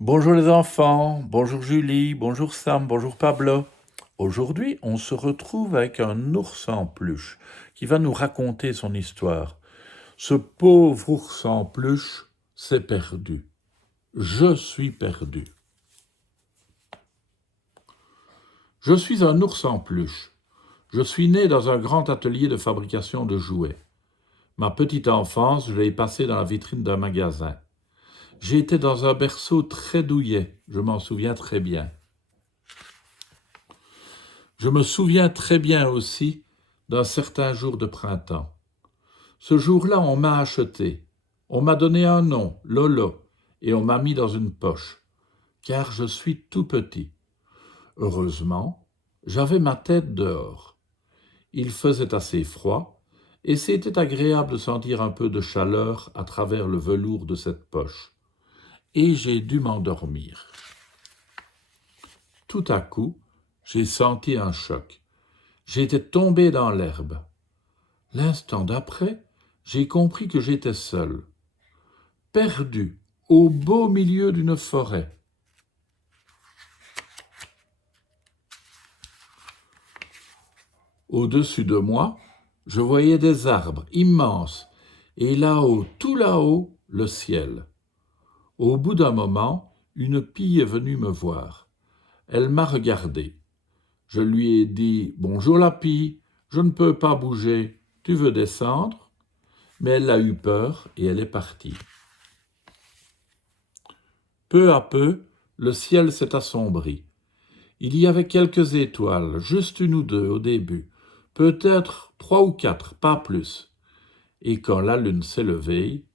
Bonjour les enfants, bonjour Julie, bonjour Sam, bonjour Pablo. Aujourd'hui, on se retrouve avec un ours en peluche qui va nous raconter son histoire. Ce pauvre ours en peluche s'est perdu. Je suis perdu. Je suis un ours en peluche. Je suis né dans un grand atelier de fabrication de jouets. Ma petite enfance, je l'ai passée dans la vitrine d'un magasin. J'ai été dans un berceau très douillet, je m'en souviens très bien. Je me souviens très bien aussi d'un certain jour de printemps. Ce jour-là, on m'a acheté. On m'a donné un nom, Lolo, et on m'a mis dans une poche, car je suis tout petit. Heureusement, j'avais ma tête dehors. Il faisait assez froid, et c'était agréable de sentir un peu de chaleur à travers le velours de cette poche. Et j'ai dû m'endormir. Tout à coup, j'ai senti un choc. J'étais tombé dans l'herbe. L'instant d'après, j'ai compris que j'étais seul, perdu, au beau milieu d'une forêt. Au-dessus de moi, je voyais des arbres immenses, et là-haut, tout là-haut, le ciel. Au bout d'un moment, une pie est venue me voir. Elle m'a regardé. Je lui ai dit « Bonjour la pie, je ne peux pas bouger, tu veux descendre ?» Mais elle a eu peur et elle est partie. Peu à peu, le ciel s'est assombri. Il y avait quelques étoiles, juste une ou deux au début, peut-être 3 ou 4, pas plus. Et quand la lune s'est levée,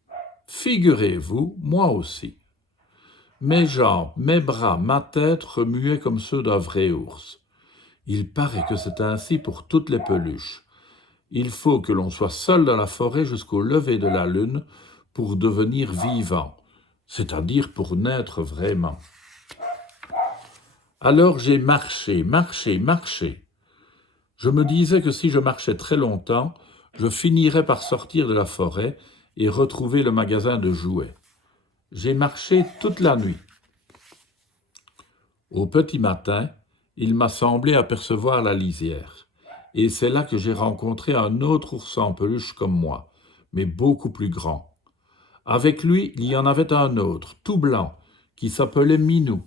figurez-vous, moi aussi. Mes jambes, mes bras, ma tête remuaient comme ceux d'un vrai ours. Il paraît que c'est ainsi pour toutes les peluches. Il faut que l'on soit seul dans la forêt jusqu'au lever de la lune pour devenir vivant, c'est-à-dire pour naître vraiment. Alors j'ai marché. Je me disais que si je marchais très longtemps, je finirais par sortir de la forêt et retrouver le magasin de jouets. J'ai marché toute la nuit. Au petit matin, il m'a semblé apercevoir la lisière. Et c'est là que j'ai rencontré un autre ours en peluche comme moi, mais beaucoup plus grand. Avec lui, il y en avait un autre, tout blanc, qui s'appelait Minou.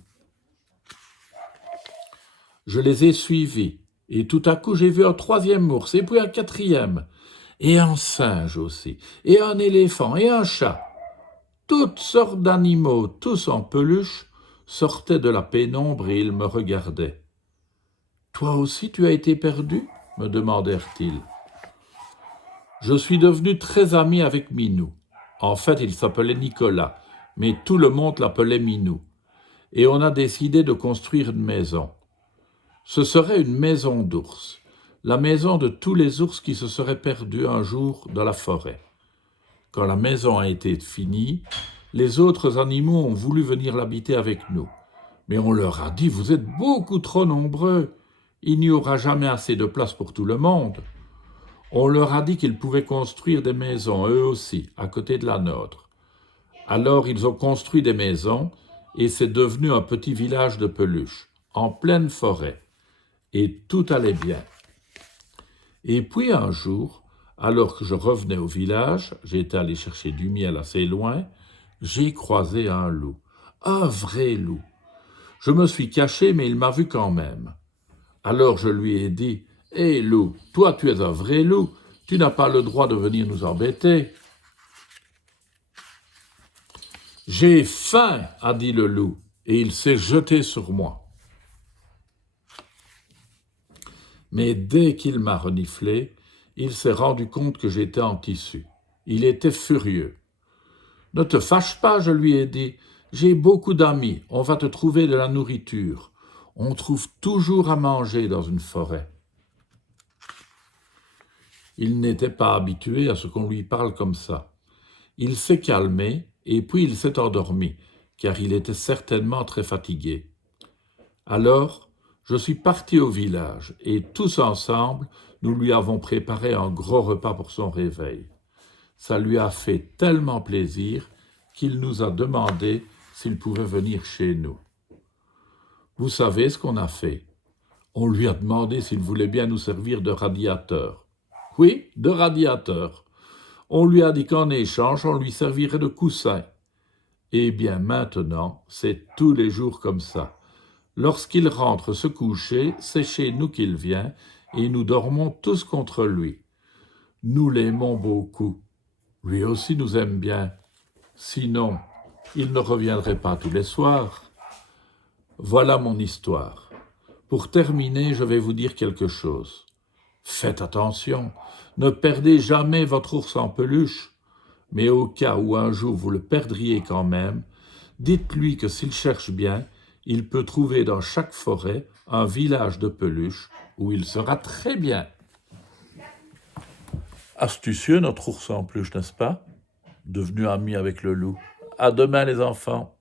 Je les ai suivis, et tout à coup j'ai vu un troisième ours, et puis un quatrième, et un singe aussi, et un éléphant, et un chat. Toutes sortes d'animaux, tous en peluche, sortaient de la pénombre et ils me regardaient. « Toi aussi tu as été perdu ?» me demandèrent-ils. Je suis devenu très ami avec Minou. En fait, il s'appelait Nicolas, mais tout le monde l'appelait Minou. Et on a décidé de construire une maison. Ce serait une maison d'ours, la maison de tous les ours qui se seraient perdus un jour dans la forêt. Quand la maison a été finie, les autres animaux ont voulu venir l'habiter avec nous. Mais on leur a dit « Vous êtes beaucoup trop nombreux, il n'y aura jamais assez de place pour tout le monde. » On leur a dit qu'ils pouvaient construire des maisons, eux aussi, à côté de la nôtre. Alors ils ont construit des maisons et c'est devenu un petit village de peluche, en pleine forêt. Et tout allait bien. Et puis un jour, alors que je revenais au village, j'étais allé chercher du miel assez loin, j'ai croisé un loup, un vrai loup. Je me suis caché, mais il m'a vu quand même. Alors je lui ai dit « Hé loup, toi tu es un vrai loup, tu n'as pas le droit de venir nous embêter. »« J'ai faim, a dit le loup, et il s'est jeté sur moi. Mais dès qu'il m'a reniflé, il s'est rendu compte que j'étais en tissu. Il était furieux. « Ne te fâche pas, je lui ai dit, j'ai beaucoup d'amis, on va te trouver de la nourriture. On trouve toujours à manger dans une forêt. » Il n'était pas habitué à ce qu'on lui parle comme ça. Il s'est calmé et puis il s'est endormi, car il était certainement très fatigué. Alors, je suis parti au village et tous ensemble, nous lui avons préparé un gros repas pour son réveil. Ça lui a fait tellement plaisir qu'il nous a demandé s'il pouvait venir chez nous. Vous savez ce qu'on a fait? On lui a demandé s'il voulait bien nous servir de radiateur. Oui, de radiateur. On lui a dit qu'en échange, on lui servirait de coussin. Eh bien maintenant, c'est tous les jours comme ça. Lorsqu'il rentre se coucher, c'est chez nous qu'il vient, et nous dormons tous contre lui. Nous l'aimons beaucoup. Lui aussi nous aime bien. Sinon, il ne reviendrait pas tous les soirs. Voilà mon histoire. Pour terminer, je vais vous dire quelque chose. Faites attention, ne perdez jamais votre ours en peluche, mais au cas où un jour vous le perdriez quand même, dites-lui que s'il cherche bien, il peut trouver dans chaque forêt un village de peluche où il sera très bien. Astucieux notre ours en peluche, n'est-ce pas? Devenu ami avec le loup. À demain les enfants.